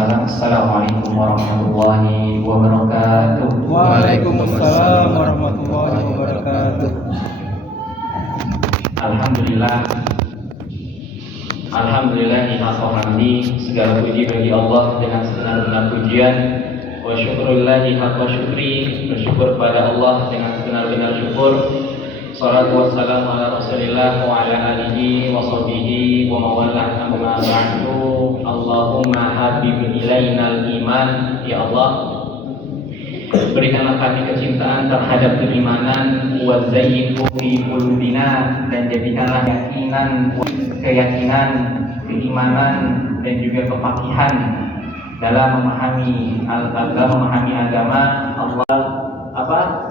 Waalaikumsalam. Assalamualaikum warahmatullahi wabarakatuh. Waalaikumsalam warahmatullahi wabarakatuh. Alhamdulillah hamdi, segala puji bagi Allah dengan sebenar-benar pujian. Wa syukrulillahi haqqa syukri, bersyukur kepada Allah dengan sebenar-benar syukur. Salatu wassalamu ala Rasulillah wa ala alihi wa sahbihi wa mawalah, amma ba'du. Allahumma habib ilainal iman, ya Allah, berikanlah kami kecintaan terhadap keimanan, wa zayyinhu fi qulubina, dan jadikanlah keyakinan, keimanan dan juga kefakihan dalam memahami agama Allah.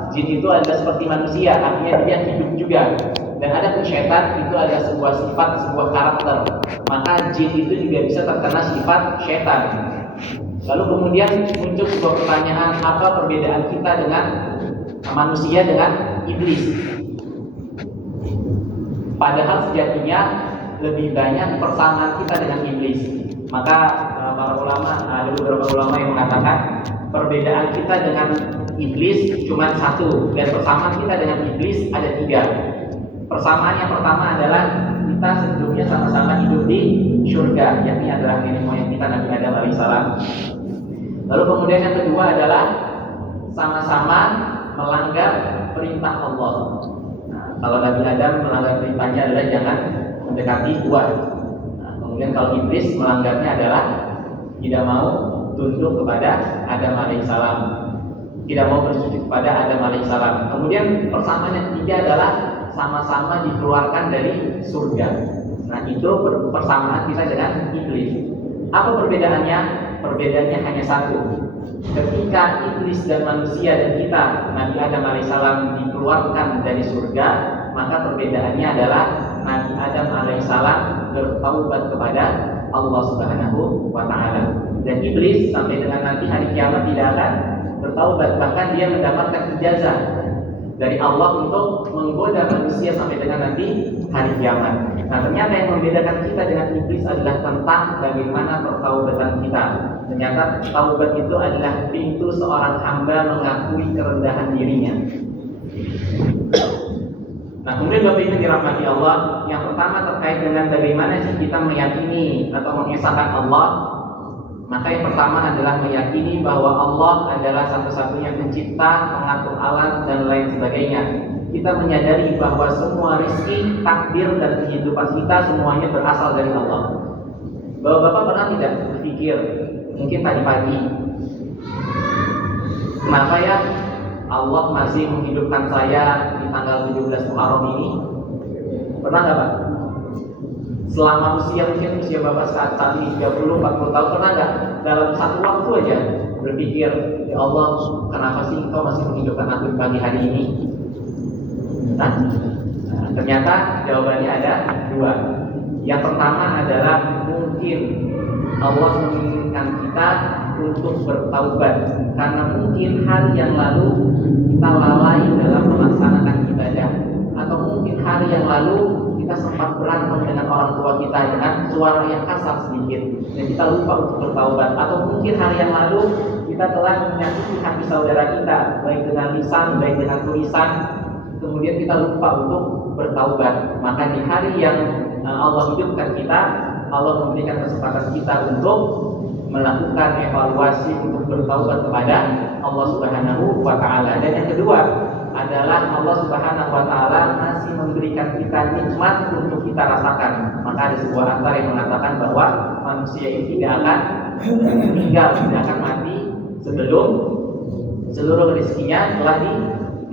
Jin itu adalah seperti manusia, artinya dia hidup juga. Dan ada pun syaitan itu adalah sebuah sifat, sebuah karakter. Maka jin itu juga bisa terkena sifat syaitan. Lalu kemudian muncul sebuah pertanyaan, apa perbedaan kita dengan manusia dengan iblis? Padahal sejatinya lebih banyak persamaan kita dengan iblis. Maka para ulama, ada beberapa ulama yang mengatakan perbedaan kita dengan iblis cuma satu, dan persamaan kita dengan iblis ada tiga. Persamaan yang pertama adalah kita sebelumnya sama-sama hidup di surga, yakni adalah nenek moyang kita Nabi Adam alaihissalam. Lalu kemudian yang kedua adalah sama-sama melanggar perintah Allah. Nah, kalau Nabi Adam melanggar perintahnya adalah jangan mendekati buah. Nah, kemudian kalau iblis melanggarnya adalah tidak mau tunduk kepada Adam alaihissalam, tidak mau bersujud kepada Adam alaihissalam. Kemudian persamaan yang ketiga adalah sama-sama dikeluarkan dari surga. Nah, itu persamaan kita dengan iblis. Apa perbedaannya? Perbedaannya hanya satu. Ketika iblis dan manusia dan kita, Nabi Adam alaihissalam, dikeluarkan dari surga, maka perbedaannya adalah Nabi Adam alaihissalam bertaubat kepada Allah Subhanahu wa ta'ala. Dan iblis sampai dengan nanti hari kiamat tidak akan bertaubat, bahkan dia mendapatkan ijazah dari Allah untuk menggoda manusia sampai dengan nanti hari kiamat. Nah, ternyata yang membedakan kita dengan iblis adalah tentang bagaimana pertaubatan kita. Ternyata taubat itu adalah pintu seorang hamba mengakui kerendahan dirinya. Nah, kemudian Bapak Ibu dirahmati Allah, yang pertama terkait dengan bagaimana sih kita meyakini atau mengesahkan Allah. Maka yang pertama adalah meyakini bahwa Allah adalah satu-satunya pencipta, pengatur alam dan lain sebagainya. Kita menyadari bahwa semua rezeki, takdir dan kehidupan kita semuanya berasal dari Allah. Bapak-bapak pernah tidak berpikir, mungkin tadi pagi, kenapa ya Allah masih menghidupkan saya di tanggal 17 Muharram ini? Pernah nggak Pak? Selama mungkin usia Bapak saat ini 30-40 tahun, pernah nggak dalam satu waktu aja berpikir, ya Allah, kenapa sih Engkau masih menghidupkan aku di pagi hari ini? Nah, ternyata jawabannya ada dua. Yang pertama adalah mungkin Allah menginginkan kita untuk bertaubat, karena mungkin hari yang lalu kita lalai dalam melaksanakan ibadah, atau mungkin hari yang lalu kita sempat berantem dengan orang tua kita dengan suara yang kasar sedikit dan kita lupa untuk bertaubat, atau mungkin hari yang lalu kita telah menyakiti hati saudara kita baik dengan lisan baik dengan tulisan, kemudian kita lupa untuk bertaubat. Maka di hari yang Allah hidupkan kita, Allah memberikan kesempatan kita untuk melakukan evaluasi untuk bertaubat kepada Allah Subhanahu wa ta'ala. Dan yang kedua adalah Allah Subhanahu wa ta'ala masih memberikan kita nikmat untuk kita rasakan. Maka ada sebuah asar yang mengatakan bahwa manusia ini tidak akan meninggal, tidak akan mati sebelum seluruh rezekinya telah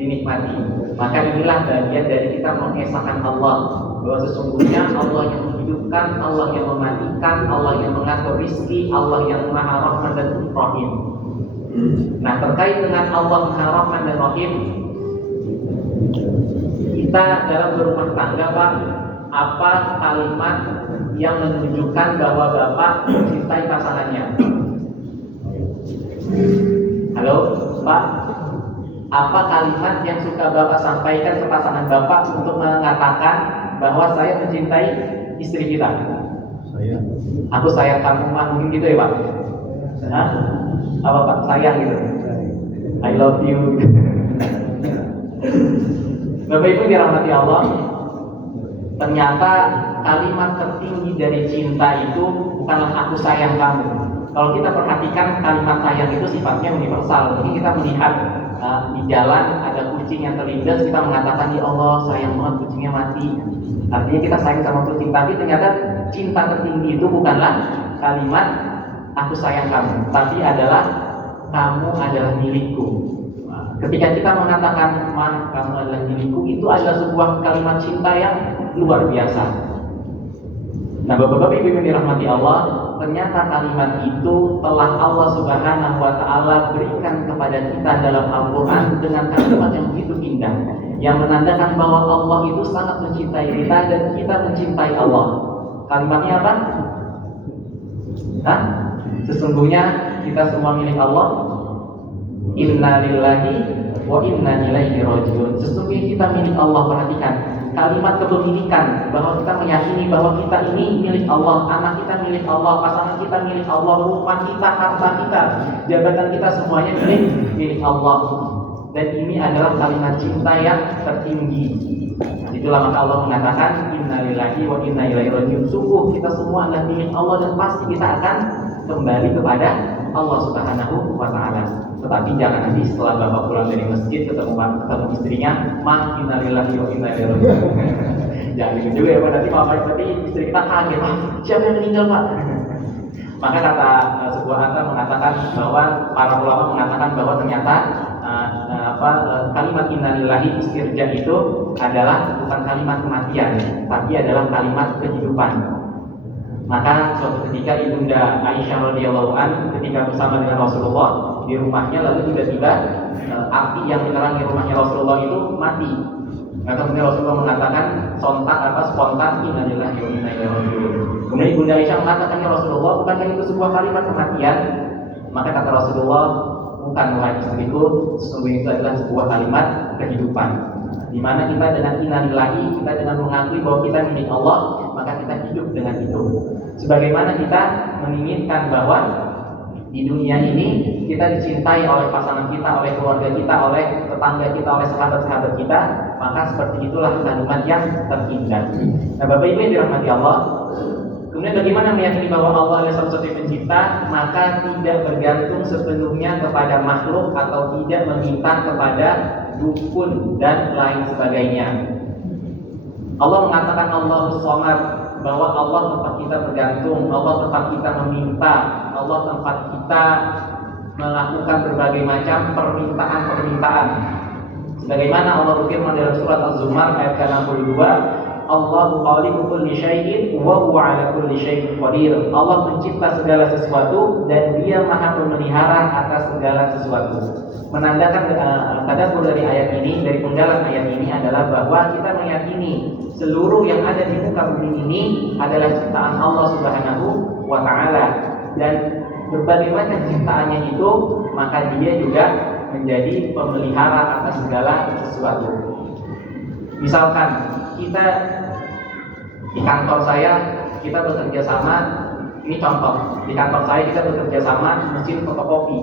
dinikmati. Maka inilah bagian dari kita mengesahkan Allah, bahwa sesungguhnya Allah yang menghidupkan, Allah yang mematikan, Allah yang mengatur rezeki, Allah yang Maha Rahman dan Rahim. Nah, terkait dengan Allah Maha Rahman dan Rahim, kita dalam berumah tangga Pak, apa kalimat yang menunjukkan bahwa Bapak mencintai pasangannya? Halo Pak, apa kalimat yang suka Bapak sampaikan ke pasangan Bapak untuk mengatakan bahwa saya mencintai istri kita? Aku sayang kamu, mungkin gitu ya Pak? Hah? Apa Pak? Sayang gitu. I love you. Bapak Ibu dirahmati Allah, ternyata kalimat tertinggi dari cinta itu bukanlah aku sayang kamu. Kalau kita perhatikan kalimat sayang itu sifatnya universal. Mungkin kita melihat di jalan ada kucing yang terlindas, kita mengatakan ya Allah sayang banget kucingnya mati. Artinya kita sayang sama kucing. Tapi ternyata cinta tertinggi itu bukanlah kalimat aku sayang kamu, tapi adalah kamu adalah milikku. Ketika kita mengatakan "Man, kamu adalah milikku", itu adalah sebuah kalimat cinta yang luar biasa. Nah, Bapak-bapak Ibu yang dirahmati Allah, ternyata kalimat itu telah Allah Subhanahu wa taala berikan kepada kita dalam Al-Qur'an dengan kalimat yang begitu indah, yang menandakan bahwa Allah itu sangat mencintai kita dan kita mencintai Allah. Kalimatnya apa? Hah? Sesungguhnya kita semua milik Allah. Inna lillahi wa inna ilaihi rajiun. Sesungguhnya kita milik Allah. Perhatikan kalimat kepemilikan, bahwa kita meyakini bahwa kita ini milik Allah, anak kita milik Allah, pasangan kita milik Allah, rumah kita, harta kita, jabatan kita, semuanya milik Allah. Dan ini adalah kalimat cinta yang tertinggi. Itulah maka Allah mengatakan inna lillahi wa inna ilaihi rajiun. Sungguh kita semua adalah milik Allah dan pasti kita akan kembali kepada Allah Subhanahu wa taala. Tetapi jangan nanti setelah Bapak pulang dari masjid ketemu istrinya, "Ma, inna lillahi wa inna ilaihi rajiun." Jangan gitu juga ya Pak, nanti Bapak istri kita kaget, "Ah, siapa yang meninggal Pak?" Maka kata sebuah kata mengatakan bahwa para ulama mengatakan bahwa ternyata kalimat innalillahi istirja itu adalah bukan kalimat kematian, tapi adalah kalimat kehidupan. Maka suatu ketika Ibunda Aisyah radhiyallahu anha ketika bersama dengan Rasulullah di rumahnya, lalu tiba-tiba api yang menerangi rumahnya Rasulullah itu mati. Maka kemudian Rasulullah mengatakan spontan innalillahi wa inna ilaihi rajiun. Kemudian Ibunda Aisyah mengatakan, "Ya Rasulullah, bukankah itu sebuah kalimat kematian?" Maka kata Rasulullah, "Bukan wahai istriku, sesungguhnya itu adalah sebuah kalimat kehidupan." Di mana kita dengan innalillahi, kita dengan mengakui bahwa kita milik Allah, maka kita hidup dengan itu. Sebagaimana kita menginginkan bahwa di dunia ini kita dicintai oleh pasangan kita, oleh keluarga kita, oleh tetangga kita, oleh sahabat-sahabat kita, maka seperti itulah kalimat yang terindah. Nah, Bapak Ibu yang dirahmati Allah, kemudian bagaimana meyakini bahwa Allah adalah satu-satunya pencipta? Maka tidak bergantung sepenuhnya kepada makhluk atau tidak meminta kepada dukun dan lain sebagainya. Allah mengatakan Allahus Shomad, bahwa Allah tempat kita bergantung, Allah tempat kita meminta, Allah tempat kita melakukan berbagai macam permintaan. Sebagaimana Allah berfirman dalam surat Az-Zumar ayat 62, Allahu khaliqu kulli syai'in wa huwa 'ala kulli syai'in qadir. Allah pencipta segala sesuatu dan Dia Maha memelihara atas segala sesuatu. Menandakan tadabbur dari ayat ini, dari penggalan ayat ini adalah bahwa kita meyakini seluruh yang ada di muka bumi ini adalah ciptaan Allah Subhanahu wa taala, dan berbagai macam ciptaannya itu, maka Dia juga menjadi pemelihara atas segala sesuatu. Misalkan kita di kantor saya, kita bekerja sama, ini contoh, di kantor saya kita bekerja sama mesin fotokopi.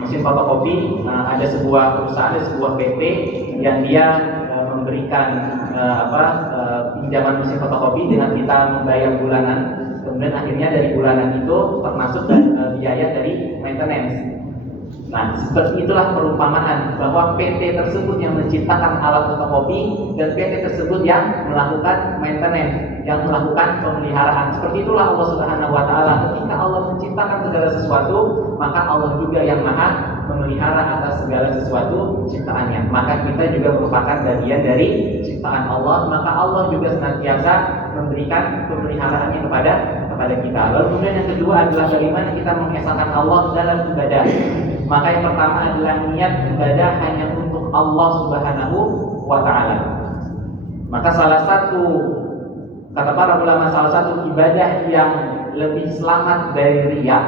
Mesin fotokopi, ada sebuah perusahaan, ada sebuah PT yang dia memberikan pinjaman mesin fotokopi dengan kita membayar bulanan. Kemudian akhirnya dari bulanan itu termasuk biaya dari maintenance. Nah, seperti itulah perumpamaan bahwa PT tersebut yang menciptakan alat fotokopi dan PT tersebut yang melakukan maintenance, yang melakukan pemeliharaan. Seperti itulah Allah Subhanahu wa taala. Ketika Allah menciptakan segala sesuatu, maka Allah juga yang Maha memelihara atas segala sesuatu ciptaannya. Maka kita juga merupakan bagian dari ciptaan Allah, maka Allah juga senantiasa memberikan pemeliharaannya kepada kita. Lalu kemudian yang kedua adalah bagaimana kita mengesahkan Allah dalam ibadah. Maka yang pertama adalah niat ibadah hanya untuk Allah Subhanahu wa taala. Maka salah satu, kata para ulama, salah satu ibadah yang lebih selamat dari riya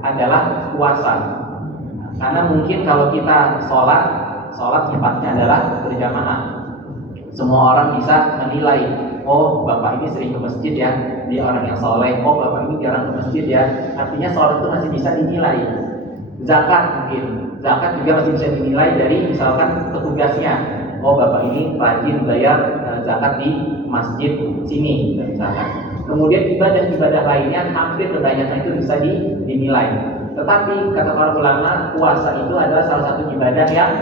adalah puasa. Karena mungkin kalau kita sholat sifatnya adalah berjamaah. Semua orang bisa menilai, oh bapak ini sering ke masjid ya, dia orang yang soleh. Oh bapak ini jarang ke masjid ya, artinya sholat itu masih bisa dinilai. Zakat mungkin, zakat juga masih bisa dinilai dari misalkan petugasnya. Oh bapak ini rajin bayar zakat di masjid sini misalkan. Kemudian ibadah-ibadah lainnya hampir kebanyakan itu bisa dinilai. Tetapi kata para ulama, puasa itu adalah salah satu ibadah yang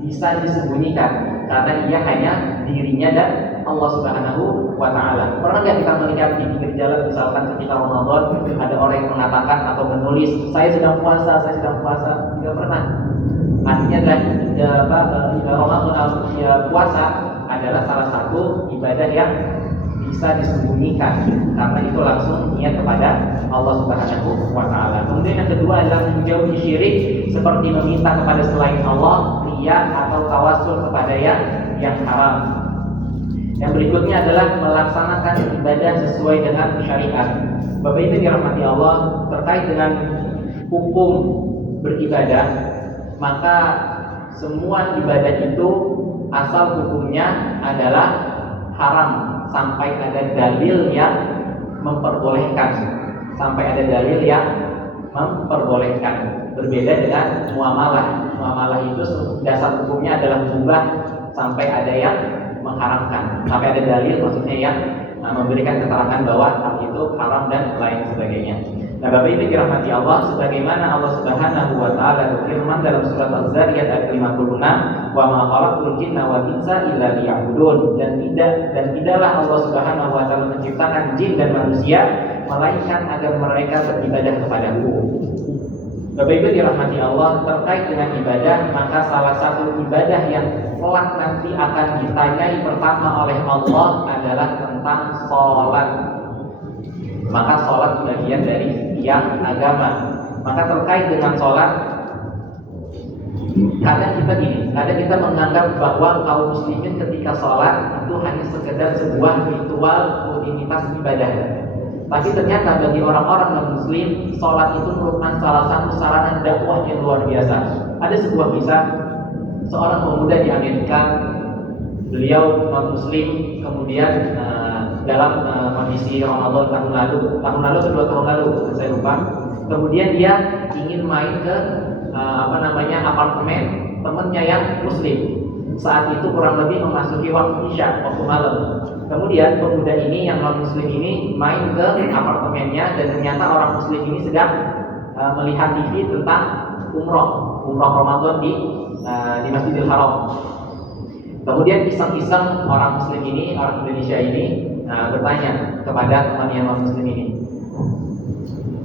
bisa disembunyikan karena ia hanya dirinya dan Allah Subhanahu wa Ta'ala. Pernah nggak kita melihat di pinggir jalan misalkan ketika Ramadan ada orang yang mengatakan atau menulis saya sedang puasa, saya sedang puasa? Tidak pernah. Artinya Ramadan puasa adalah salah satu ibadah yang bisa disembunyikan karena itu langsung niat kepada Allah Subhanahu wa Ta'ala. Kemudian yang kedua adalah menjauhi syirik seperti meminta kepada selain Allah, riya atau tawasul kepada yang haram. Yang berikutnya adalah melaksanakan ibadah sesuai dengan syariat. Bapak Ibu dirahmati Allah, terkait dengan hukum beribadah, maka semua ibadah itu asal hukumnya adalah haram sampai ada dalil yang memperbolehkan. Sampai ada dalil yang memperbolehkan. Berbeda dengan muamalah. Muamalah itu dasar hukumnya adalah mubah sampai ada yang mengharamkan. Sampai ada dalil maksudnya yang memberikan keterangan bahwa hal itu haram dan lain sebagainya. Nah, Bapak Ibu dirahmati Allah, sebagaimana Allah Subhanahu wa Ta'ala berfirman dalam surat Az-Zariyat ayat 56, "Wa ma khalaqtul jinna wal insa illa liya'budun." Dan tidaklah Allah Subhanahu wa Ta'ala menciptakan jin dan manusia melainkan agar mereka beribadah kepadaku. Bapak Ibu dirahmati Allah, terkait dengan ibadah, maka salah satu ibadah yang kelak nanti akan ditanyai pertama oleh Allah adalah tentang sholat. Maka sholat bagian dari tiang agama. Maka terkait dengan sholat, kadang kita menganggap bahwa kaum muslimin ketika sholat itu hanya sekedar sebuah ritual rutinitas ibadah. Tapi ternyata bagi orang-orang non-muslim, sholat itu merupakan salah satu sarana dakwah yang luar biasa. Ada sebuah kisah seorang pemuda di Amerika, beliau non-muslim, kemudian dalam kondisi Ramadan tahun lalu atau 2 tahun lalu, saya lupa. Kemudian dia ingin main ke apartemen temannya yang muslim. Saat itu kurang lebih memasuki waktu Isya, waktu malam. Kemudian pemuda ini yang non muslim ini main ke apartemennya dan ternyata orang muslim ini sedang melihat TV tentang umroh Ramadan di Masjidil Haram. Kemudian iseng-iseng orang muslim ini, orang Indonesia ini bertanya kepada teman yang non muslim ini,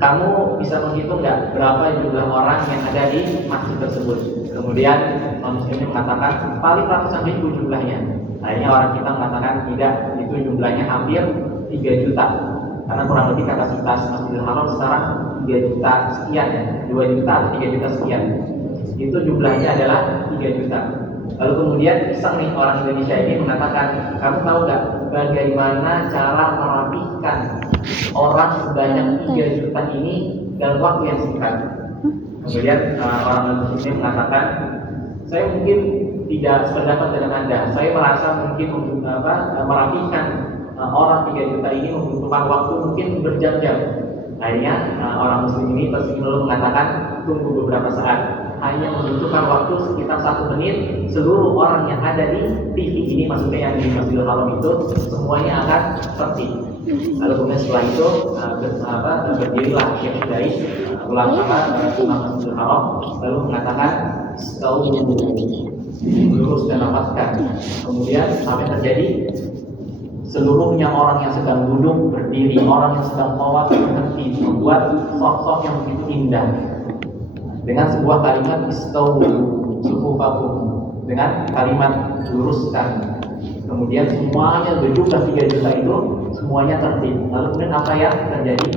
kamu bisa menghitung nggak berapa jumlah orang yang ada di masjid tersebut? Kemudian non muslim ini mengatakan paling ratusan ribu jumlahnya. Akhirnya orang kita mengatakan tidak, itu jumlahnya hampir 3 juta. Karena kurang lebih kapasitas Masjidil Haram sekarang 3 juta sekian ya, 2 juta atau 3 juta sekian. Itu jumlahnya adalah 3 juta. Lalu kemudian iseng nih orang Indonesia ini mengatakan, kamu tahu nggak bagaimana cara merapikan orang sebanyak 3 juta ini dalam waktu yang singkat? Kemudian orang Muslim mengatakan, saya mungkin tidak sependapat dengan Anda. Saya merasa mungkin untuk merapikan orang 3 juta ini membutuhkan waktu mungkin berjam-jam. Akhirnya orang Muslim ini tersinggung mengatakan, tunggu beberapa saat. Hanya membutuhkan waktu sekitar 1 menit, seluruh orang yang ada di TV ini, maksudnya yang di Masjidil Haram itu, semuanya akan tertib. Lalu kemudian setelah itu berdirilah Syekh dari ulama Masjidil Haram, lalu mengatakan, kau lurus dan rapatkan. Kemudian sampai terjadi seluruhnya orang yang sedang duduk berdiri, orang yang sedang tawaf berhenti, membuat sosok yang begitu indah dengan sebuah kalimat istawu sufufakum, dengan kalimat luruskan. Kemudian semuanya berjumlah 3 juta itu semuanya tertib. Lalu kemudian apa yang terjadi?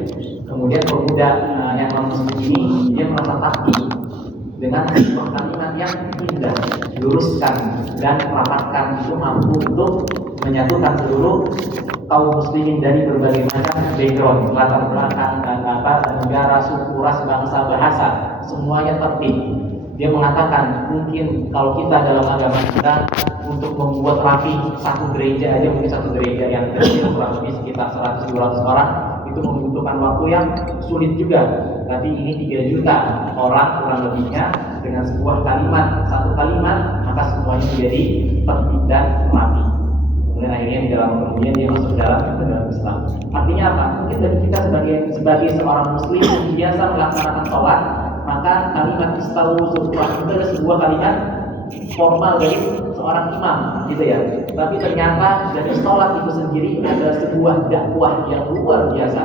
Kemudian pemuda yang non-muslim ini dia merasa takut dengan sebuah kalimat yang indah, luruskan dan rapatkan, itu mampu untuk menyatukan seluruh kaum muslimin dari berbagai macam background, latar belakang, negara, suku, ras, bangsa, bahasa, semuanya tertib. Dia mengatakan mungkin kalau kita dalam agama kita untuk membuat rapi satu gereja aja, mungkin satu gereja yang kecil kurang lebih sekitar 100-200 orang itu membutuhkan waktu yang sulit juga. Tapi ini 3 juta orang kurang lebihnya dengan sebuah kalimat, satu kalimat, maka semuanya menjadi tertib dan rapi. Kemudian akhirnya di dalam kemudian dia masuk dalam Islam. Artinya apa? Mungkin dari kita sebagai seorang muslim yang biasa melaksanakan sholat, maka kalimat istawu sufrah itu adalah sebuah kalimat formal dari seorang imam, gitu ya. Tapi ternyata dari sholat itu sendiri adalah sebuah dakwah yang luar biasa.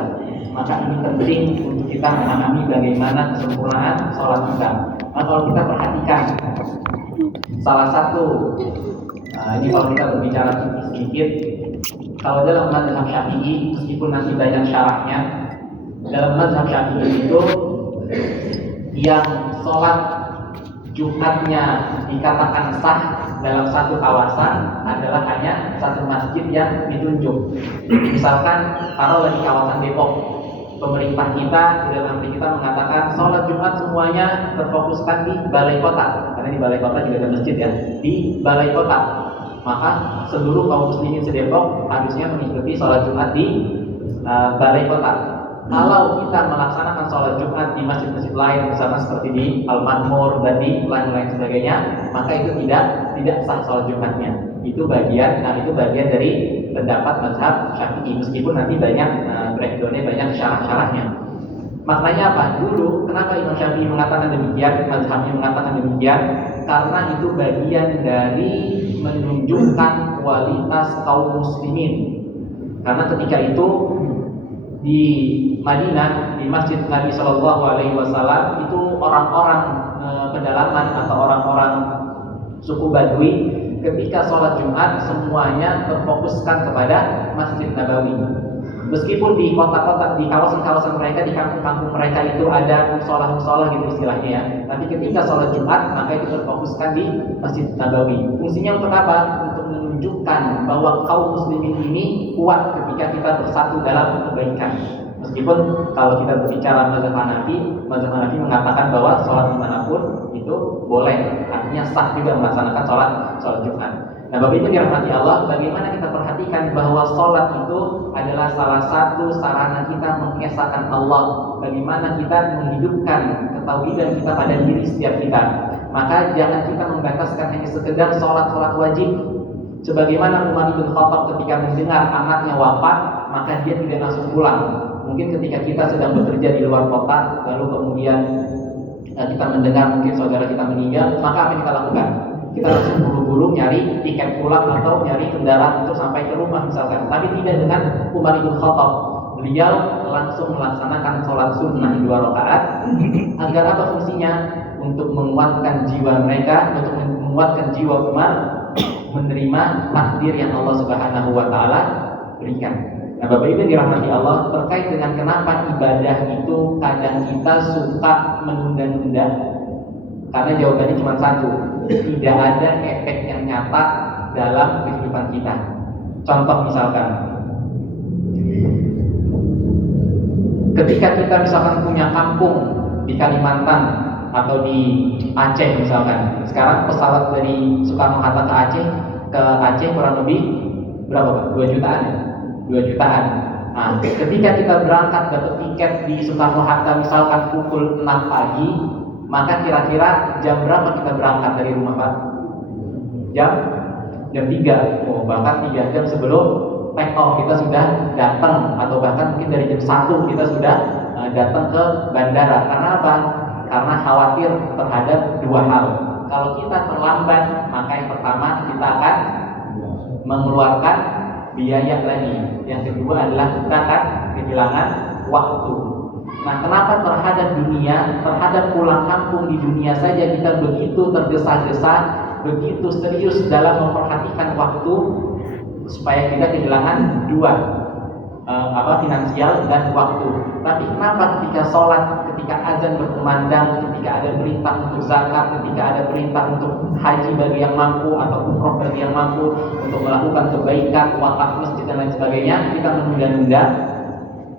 Maka ini penting untuk kita memahami bagaimana kesempurnaan sholat kita. Nah, kalau kita perhatikan salah satu, ini kalau kita berbicara sedikit, kalau dalam mazhab Syafi'i, meskipun nanti banyak syarahnya, dalam mazhab Syafi'i itu yang sholat Jumatnya dikatakan sah dalam satu kawasan adalah hanya satu masjid yang ditunjuk. Misalkan kalau di kawasan Depok, pemerintah kita di dalam negeri kita mengatakan sholat Jumat semuanya terfokuskan di balai kota, karena di balai kota juga ada masjid ya, di balai kota. Maka seluruh kaum muslimin se-Depok harusnya mengikuti sholat Jumat di balai kota. Kalau kita melaksanakan sholat Jumat di masjid-masjid lain, misalnya seperti di Al-Makmur dan di lain-lain sebagainya, maka itu tidak sah sholat Jumatnya. Itu bagian dari pendapat mazhab Syafi'i, meskipun nanti banyak breakdownnya, banyak syarah-syarahnya. Maknanya apa? Dulu kenapa Imam Syafi'i mengatakan demikian, mazhabnya mengatakan demikian? Karena itu bagian dari menunjukkan kualitas kaum muslimin. Karena ketika itu di Madinah, di Masjid Nabi Shallallahu Alaihi Wasallam itu orang-orang pedalaman atau orang-orang suku Badui ketika sholat Jumat semuanya terfokuskan kepada Masjid Nabawi. Meskipun di kota-kota, di kawasan-kawasan mereka, di kampung-kampung mereka itu ada musola-musola gitu istilahnya ya. Tapi ketika sholat Jumat maka itu terfokuskan di Masjid Nabawi. Fungsinya untuk apa? Untuk menunjukkan bahwa kaum muslimin ini kuat ketika kita bersatu dalam kebaikan. Meskipun kalau kita berbicara mazhab Hanafi mengatakan bahwa sholat dimanapun itu boleh, artinya sah juga melaksanakan sholat Jumat. Nah, Bapak Ibu dirahmati Allah, bagaimana kita perhatikan bahwa sholat itu adalah salah satu sarana kita mengesahkan Allah. Bagaimana kita menghidupkan ketauhidan kita pada diri setiap kita. Maka jangan kita membataskan hanya sekedar sholat wajib. Sebagaimana Umar bin Khattab ketika mendengar anaknya wafat, maka dia tidak langsung pulang. Mungkin ketika kita sedang bekerja di luar kota, lalu kemudian kita mendengar mungkin saudara kita meninggal, maka apa yang kita lakukan? Kita langsung buru-buru nyari tiket pulang atau nyari kendaraan untuk sampai ke rumah misalkan. Tapi tidak dengan Umar bin Khattab. Beliau langsung melaksanakan sholat sunnah 2 rakaat. Agar apa fungsinya? Untuk menguatkan jiwa mereka, untuk menguatkan jiwa Umar menerima takdir yang Allah Subhanahu wa taala berikan. Nah, Bapak Ibu dirahmati Allah, terkait dengan kenapa ibadah itu kadang kita suka menunda-nunda, karena jawabannya cuma satu, tidak ada efek yang nyata dalam kehidupan kita. Contoh misalkan, ketika kita misalkan punya kampung di Kalimantan atau di Aceh misalkan, sekarang pesawat dari Soekarno-Hatta ke Aceh kurang lebih berapa Pak? 2 jutaan ya? 2 jutaan. Nah, ketika kita berangkat dapat tiket di Soekarno-Hatta misalkan pukul 6 pagi, maka kira-kira jam berapa kita berangkat dari rumah Pak? Jam 3. Oh, bahkan 3 jam sebelum take off kita sudah datang, atau bahkan mungkin dari jam 1 kita sudah datang ke bandara. Karena apa? Karena khawatir terhadap 2 hal. Kalau kita terlambat, maka yang pertama kita akan mengeluarkan biaya lagi. Yang kedua adalah kita akan kehilangan waktu. Nah, kenapa terhadap dunia, terhadap pulang kampung di dunia saja kita begitu tergesa-gesa, begitu serius dalam memperhatikan waktu supaya tidak kehilangan 2, finansial dan waktu. Tapi kenapa ketika sholat, ketika azan berkumandang, ketika ada perintah untuk zakat, ketika ada perintah untuk haji bagi yang mampu atau umroh bagi yang mampu, untuk melakukan kebaikan, wakaf masjid dan lain sebagainya, kita menunda-nunda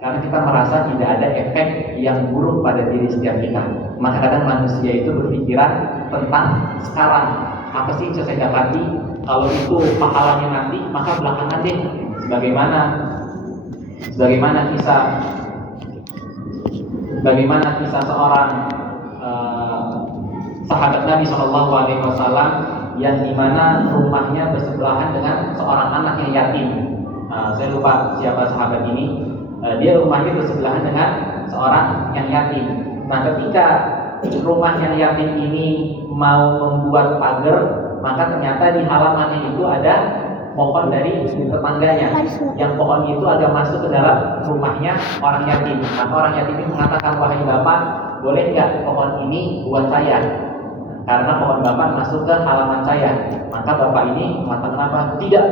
karena kita merasa tidak ada efek yang buruk pada diri setiap kita. Maka kadang manusia itu berpikiran tentang sekarang, apa sih yang saya dapati, kalau itu pahalanya nanti, maka belakangan deh. Bagaimana kisah seorang sahabat Nabi Shallallahu Alaihi Wasallam yang dimana rumahnya bersebelahan dengan seorang anak yang yatim. Saya lupa siapa sahabat ini. Dia rumahnya bersebelahan dengan seorang yang yatim. Nah, ketika rumah yang yatim ini mau membuat pagar, maka ternyata di halamannya itu ada pohon dari tetangganya. Yang pohon itu agak masuk ke dalam rumahnya orang yatim. Maka orang yatim ini mengatakan, wahai bapak, boleh nggak pohon ini buat saya? Karena pohon bapak masuk ke halaman saya. Maka bapak ini mengatakan apa? Tidak.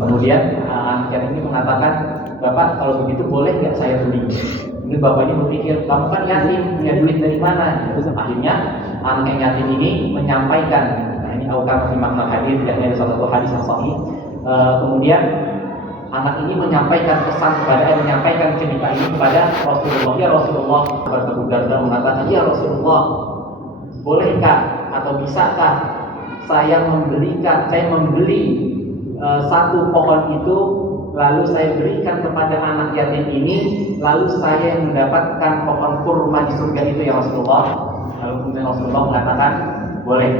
Kemudian anak yatim ini mengatakan, bapak kalau begitu boleh nggak saya beli? Ini bapak ini berpikir, kamu kan yatim, punya duit dari mana? Akhirnya anak yang yatim ini menyampaikan, nah ini Aukar Makna Hadis, yakni ada salah satu hadis yang sahih. Kemudian anak ini menyampaikan cerita ini kepada Rasulullah. Ya Rasulullah, kepada Abu Darda mengatakan, ya Rasulullah, bolehkah atau bisakah saya membeli satu pohon itu, lalu saya berikan kepada anak yatim ini, lalu saya mendapatkan pohon kurma di surga itu ya Rasulullah. Lalu kemudian Rasulullah mengatakan boleh.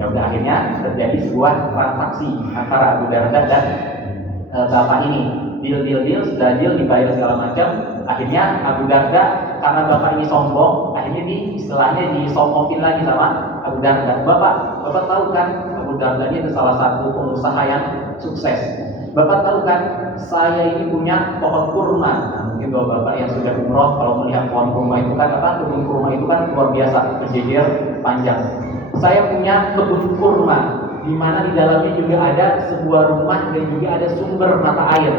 Ya udah, akhirnya terjadi sebuah transaksi antara Abu Darda dan bapak ini. Deal sudah deal, dibayar segala macam. Akhirnya Abu Darda, karena bapak ini sombong, akhirnya istilahnya disombongin lagi sama Abu Darda. Bapak tahu kan, Abu Darda ini salah satu pengusaha yang sukses. Bapak tahu kan, saya ini punya pohon kurma. Nah, mungkin bapak yang sudah umroh, kalau melihat pohon kurma itu kan kebun kurma itu kan luar biasa, berjejer panjang. Saya punya kebun kurma, di mana di dalamnya juga ada sebuah rumah dan juga ada sumber mata air.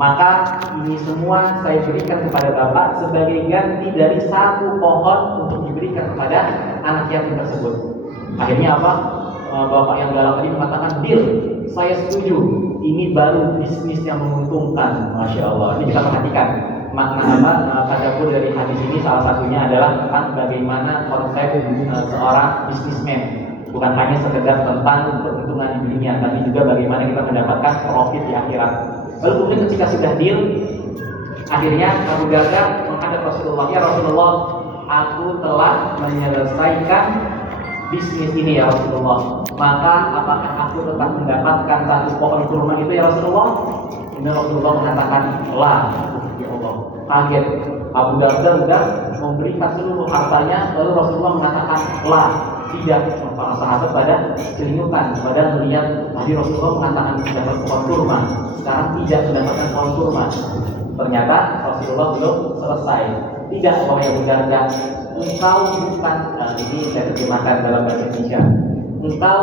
Maka ini semua saya berikan kepada bapak sebagai ganti dari satu pohon untuk diberikan kepada anak yatim tersebut. Akhirnya apa? Bapak yang galak tadi mengatakan, deal, saya setuju. Ini baru bisnis yang menguntungkan. Masya Allah. Ini kita perhatikan makna apa? Tadabbur dari hadis ini salah satunya adalah tentang bagaimana konsep seorang bisnismen. Bukan hanya sekedar tentang keuntungan di dunia, tapi juga bagaimana kita mendapatkan profit di akhirat. Lalu kemudian ketika sudah deal, akhirnya Abu Darda menghadap Rasulullah. Ya Rasulullah, aku telah menyelesaikan bisnis ini ya Rasulullah. Maka apakah aku tetap mendapatkan satu pohon kurma itu ya Rasulullah? Ini Rasulullah mengatakan, lah, ya Allah. Kaget. Abu Darda sudah memberikan seluruh hartanya, lalu Rasulullah mengatakan, lah, tidak. Para sahabat pada kelimutan, pada melihat tadi Rasulullah mengatakan mendapat pohon kurma, sekarang tidak mendapatkan pohon kurma. Ternyata Rasulullah belum selesai. Tidak, wahai Abu Darda, engkau bukan, ini saya terjemahkan dalam bahasa Indonesia, engkau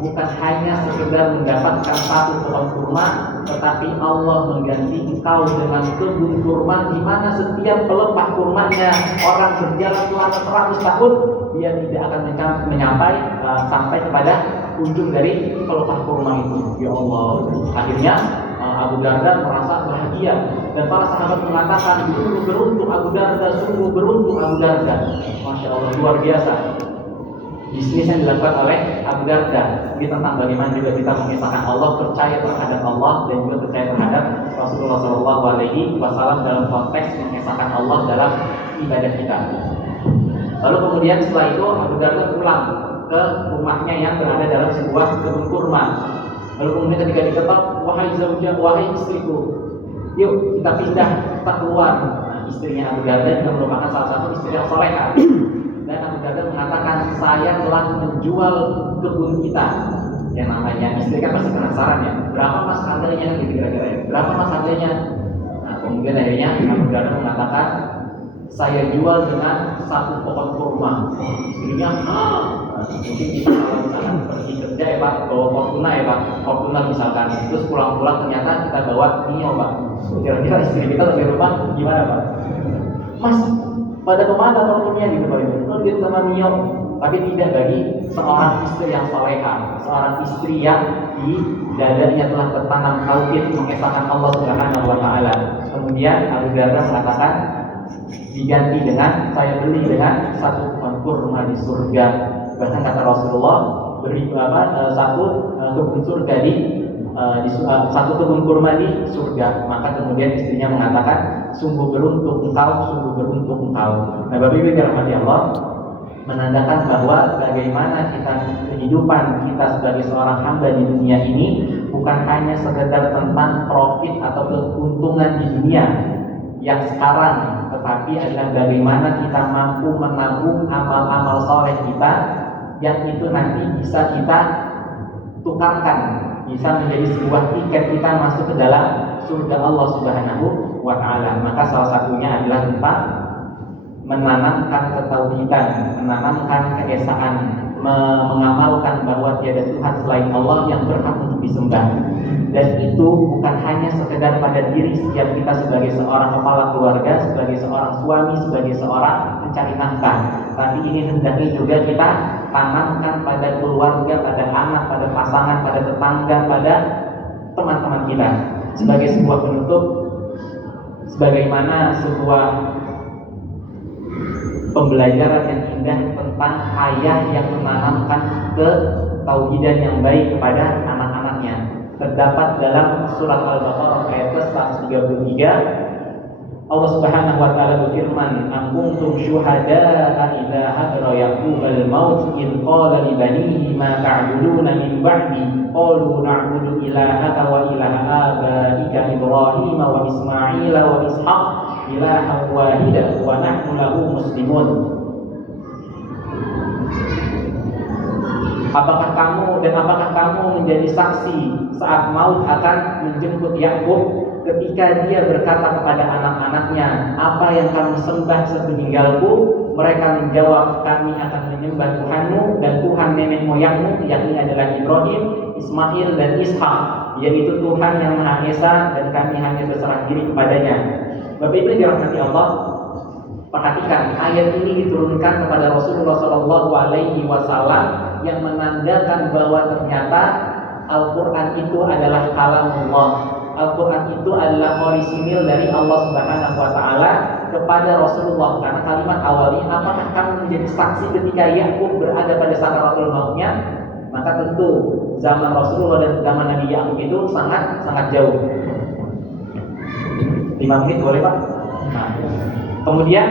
bukan hanya sekedar mendapatkan satu pohon kurma, tetapi Allah mengganti engkau dengan kebun kurma di mana setiap pelepah kurmanya orang berjalan selama 100 tahun, dia tidak akan sampai kepada ujung dari pelepah kurma itu. Ya Allah. Akhirnya Abu Darda merasa bahagia dan para sahabat mengatakan, sungguh beruntung Abu Darda, sungguh beruntung Abu Darda. Masya Allah, luar biasa bisnis yang dilakukan oleh Abu Darda. Ini tentang bagaimana juga kita mengisahkan Allah, percaya terhadap Allah dan juga percaya terhadap Rasulullah SAW dalam konteks mengisahkan Allah dalam ibadah kita. Lalu kemudian setelah itu Abu Darda pulang ke rumahnya yang berada dalam sebuah kebun kurma. Lalu kemudian ketika diketok, wahai zaujah, wahai istriku, yuk kita pindah, kita keluar. Nah, istrinya Abu Darda juga merupakan salah satu istri yang solehah. Dan Abu Darda mengatakan, saya telah menjual kebun kita. Yang namanya istri kan pasti penasaran ya, berapa mas harganya gitu kira-kira ya? Berapa mas harganya? Nah, kemudian akhirnya Abu Darda mengatakan, saya jual dengan satu pohon kurma. Istrinya, mungkin kita kalau misalkan pergi kerja ya Pak, bawa Fortuna misalkan, terus pulang-pulang ternyata kita bawa Mio Pak. Kira-kira istri kita dari rumah gimana Pak? Mas, pada kemana Fortunanya gitu Pak? Gitu sama Mio. Tapi tidak bagi seorang istri yang salehah, seorang istri yang di dadanya telah tertanam tauhid mengesahkan Allah Subhanahu wa taala. Kemudian Abu Darda mengatakan, diganti dengan saya beli dengan satu pohon kurma di surga. Bahkan kata Rasulullah, satu kebun surga satu kebun kurma di surga. Maka kemudian istrinya mengatakan, sungguh beruntung engkau, sungguh beruntung engkau. Nah, Bapak Ibu dirahmati Allah, menandakan bahwa bagaimana kehidupan kita sebagai seorang hamba di dunia ini bukan hanya sekedar tentang profit atau keuntungan di dunia yang sekarang, tetapi adalah bagaimana kita mampu menabung amal-amal soleh kita yang itu nanti bisa kita tukarkan, bisa menjadi sebuah tiket kita masuk ke dalam surga Allah Subhanahu wa Ta'ala. Maka salah satunya adalah tentang menanamkan ketauhidan, menanamkan keesaan, mengamalkan bahwa tiada Tuhan selain Allah yang berhak untuk disembah. Dan itu bukan hanya sekedar pada diri setiap kita sebagai seorang kepala keluarga, sebagai seorang suami, sebagai seorang pencari nafkah, tapi ini hendaknya juga kita tanamkan pada keluarga, pada anak, pada pasangan, pada tetangga, pada teman-teman kita, sebagai sebuah penutup, sebagaimana sebuah pembelajaran yang indah tentang ayah yang menanamkan ketauhidan yang baik kepada anak-anaknya. Terdapat dalam surat Al-Baqarah ayat 133, Allah Subhanahu wa Ta'ala berfirman, "Am kuntum syuhada'a idza hadara yaqubal maut id qala li banihi ma ta'buduna min ba'di qalu na'budu ilahaka wa ilaha abaika Ibrahim wa Ismail wa Ishaq ilahan wahida wa nahnu lahu muslimun." Apakah kamu menjadi saksi saat maut akan menjemput Yakub ketika dia berkata kepada anak-anaknya, "Apa yang kamu sembah sepeninggalku?" Mereka menjawab, "Kami akan menyembah Tuhanmu dan Tuhan nenek moyangmu, yakni adalah Ibrahim, Ismail dan Ishak, yaitu Tuhan yang Maha Esa dan kami hanya berserah diri kepadanya." Bapak Ibu dirahmati Allah, perhatikan ayat ini diturunkan kepada Rasulullah SAW yang menandakan bahwa ternyata Al-Quran itu adalah kalamullah. Al-Quran itu adalah orisinil dari Allah Subhanahu wa Ta'ala kepada Rasulullah. Karena kalimat awalnya, apakah kamu menjadi saksi ketika Yakub berada pada sakaratul mautnya? Maka tentu zaman Rasulullah dan zaman Nabi Yakub itu sangat jauh. 5 menit boleh Pak? Nah, kemudian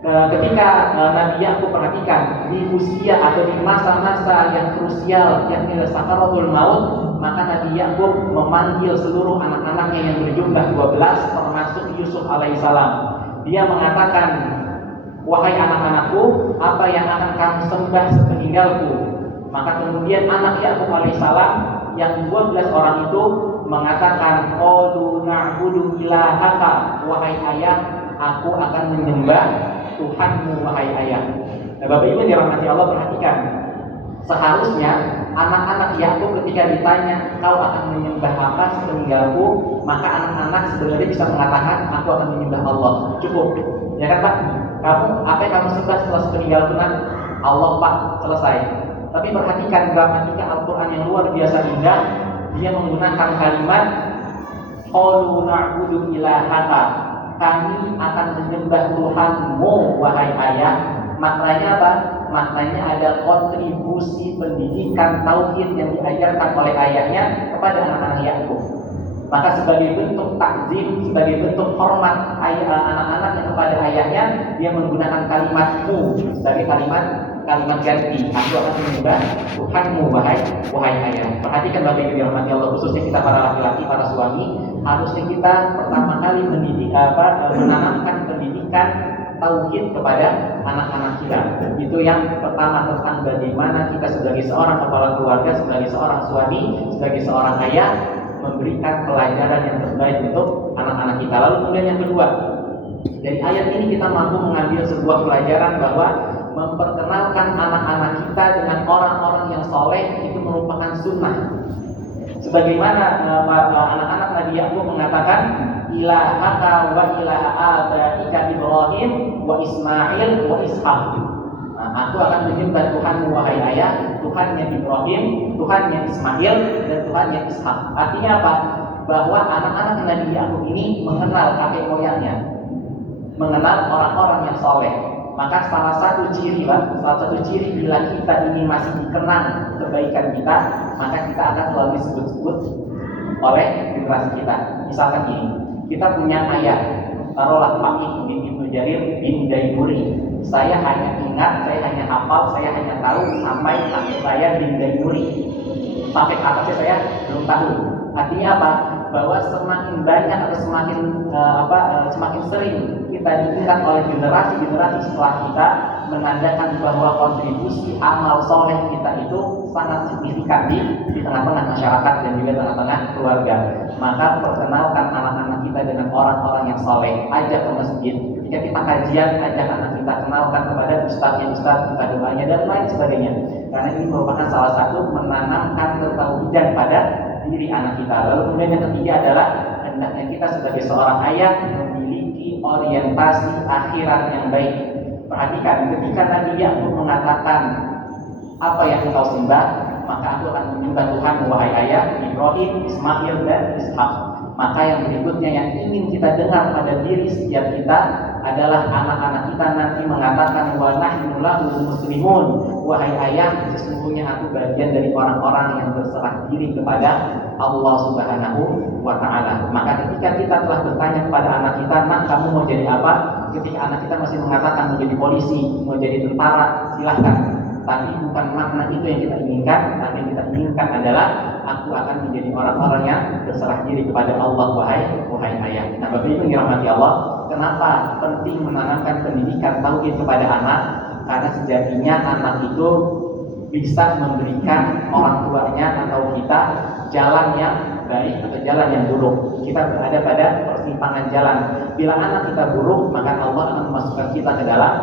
ketika Nabi Yakub perhatikan di usia atau di masa-masa yang krusial yang sakaratul maut, maka Nabi Yakub memanggil seluruh anak-anaknya yang berjumlah 12 termasuk Yusuf alaihissalam. Dia mengatakan, "Wahai anak-anakku, apa yang akan kamu sembah sepeninggalku?" Maka kemudian anak Yakub alaihissalam yang 12 orang itu mengatakan, "Qalu na'budu ilahaka," wahai ayah, aku akan menyembah Tuhanmu wahai ayah. Nah, Bapak Ibu dirahmati Allah, perhatikan. Seharusnya anak-anak Yakub ketika ditanya, "Kau akan menyembah apa sepeninggalku?" maka anak-anak sebenarnya bisa mengatakan, "Aku akan menyembah Allah." Cukup. Ya kan Pak? Apa yang kamu sembah setelah sepeninggalku? Allah Pak, selesai. Tapi perhatikan gramatika Al-Quran yang luar biasa indah. Dia menggunakan kalimat qalu na'budu ilahaka, kami akan menyembah Tuhanmu wahai ayah. Maknanya apa? Maknanya ada kontribusi pendidikan tauhid yang diajarkan oleh ayahnya kepada anak-anak Yakub. Maka sebagai bentuk takzim, sebagai bentuk hormat anak-anaknya kepada ayahnya, dia menggunakan kalimatmu sebagai kalimat ganti. Aku akan menyembah Tuhanmu wahai ayah. Perhatikan Bapak Ibu dirahmati Allah, khususnya kita para laki-laki, para suami, harusnya kita pertama kali menanamkan pendidikan tauhid kepada anak-anak kita. Itu yang pertama, tentang bagaimana kita sebagai seorang kepala keluarga, sebagai seorang suami, sebagai seorang ayah memberikan pelajaran yang terbaik untuk anak-anak kita. Lalu kemudian yang kedua, dari ayat ini kita mampu mengambil sebuah pelajaran bahwa memperkenalkan anak-anak kita dengan orang-orang yang soleh itu merupakan sunnah. Sebagaimana anak-anak Nabi Yakub mengatakan, "Ilahaka wa ilaha abaika Ibrahim wa Ismail wa Ishaq." Aku akan menyembah Tuhanmu wahai ayah, Tuhannya Ibrahim, Tuhannya Ismail, dan Tuhannya Ishaq. Artinya apa? Bahwa anak-anak Nabi Yakub ini mengenal kakek moyangnya, mengenal orang-orang yang soleh. Maka salah satu ciri bila kita ini masih dikenang kebaikan kita, maka kita akan selalu disebut-sebut oleh generasi kita. Misalkan gini, kita punya ayah, taruhlah Pak bin Ibnu Jarir bin Daimuri. Saya hanya ingat, saya hanya hafal, saya hanya tahu sampai kakek saya bin Daimuri. Sampai atasnya saya belum tahu. Artinya apa? Bahwa semakin banyak atau semakin sering kita diingat oleh generasi-generasi setelah kita, menandakan bahwa kontribusi amal soleh kita itu sangat signifikan di tengah-tengah masyarakat dan juga tengah-tengah keluarga. Maka perkenalkan anak-anak kita dengan orang-orang yang soleh, ajak ke masjid. Ketika kita kajian, ajak anak kita, kenalkan kepada ustaz, kita doanya dan lain sebagainya. Karena ini merupakan salah satu menanamkan ketauhidan pada diri anak kita. Lalu kemudian yang ketiga adalah hendaknya kita sebagai seorang ayah memiliki orientasi akhirat yang baik. Perhatikan, ketika Nabi Yakub mengatakan, apa yang engkau sembah, maka aku akan menyembah Tuhan, wahai ayah Ibrahim, Ismail dan Ishak. Maka yang berikutnya yang ingin kita dengar pada diri setiap kita adalah anak-anak kita nanti mengatakan, wa nahnu lahu muslimun, wahai ayah, sesungguhnya aku bagian dari orang-orang yang berserah diri kepada Allah Subhanahu wa ta'ala. Maka ketika kita telah bertanya kepada anak kita, nak kamu mau jadi apa? Ketika anak kita masih mengatakan mau jadi polisi, mau jadi tentara, silahkan. Tapi bukan makna itu yang kita inginkan. Tapi yang kita inginkan adalah aku akan menjadi orang-orang yang berserah diri kepada Allah, wahai ayah. Nah, Bapak Ibu yang dirahmati Allah, kenapa penting menanamkan pendidikan tauhid kepada anak? Karena sejatinya anak itu bisa memberikan orang tuanya atau kita jalan yang baik atau jalan yang buruk. Kita berada pada persimpangan jalan. Bila anak kita buruk, maka Allah akan memasukkan kita ke dalam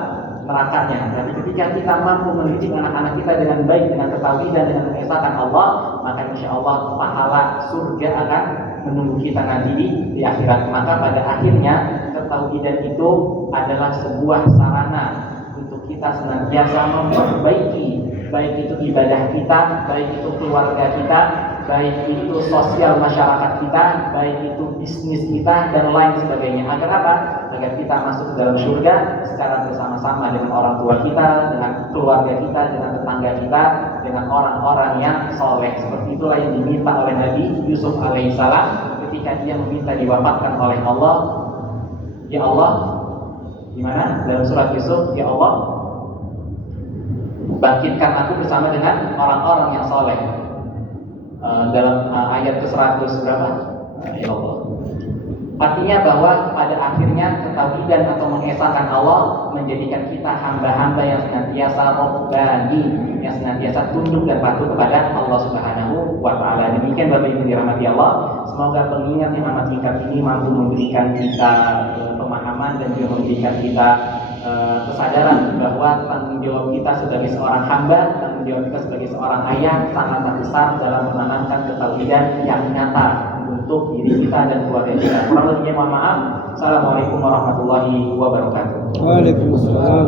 nerakanya. Tapi ketika kita mampu mendidik anak-anak kita dengan baik, dengan ketauhidan, dengan mengesahkan Allah, maka insya Allah pahala surga akan menunggu kita nanti di akhirat. Maka pada akhirnya ketauhidan itu adalah sebuah sarana untuk kita senantiasa memperbaiki, baik itu ibadah kita, baik itu keluarga kita, baik itu sosial masyarakat kita, baik itu bisnis kita dan lain sebagainya. Agar apa? Agar kita masuk ke dalam surga secara bersama-sama dengan orang tua kita, dengan keluarga kita, dengan tetangga kita, dengan orang-orang yang soleh. Seperti itulah yang diminta oleh Nabi Yusuf alaihissalam ketika dia meminta diwafatkan oleh Allah. Ya Allah, gimana? Dalam surat Yusuf, ya Allah, bangkitkan aku bersama dengan orang-orang yang soleh. Dalam ayat ke-100 berapa? Ya Allah. Artinya bahwa pada akhirnya ketauhidan atau mengesahkan Allah menjadikan kita hamba-hamba yang senantiasa robbani, yang senantiasa tunduk dan patuh kepada Allah Subhanahu wa ta'ala. Demikian Bapak Ibu dirahmati Allah. Semoga pengingat yang amat singkat ini mampu memberikan kita pemahaman dan juga memberikan kita kesadaran bahwa tanggung jawab kita sebagai seorang hamba, tanggung jawab kita sebagai seorang ayah sangatlah besar dalam menanamkan ketauhidan yang nyata untuk diri kita dan keluarga kita. Kurang lebihnya mohon maaf. Assalamualaikum warahmatullahi wabarakatuh. Waalaikumsalam.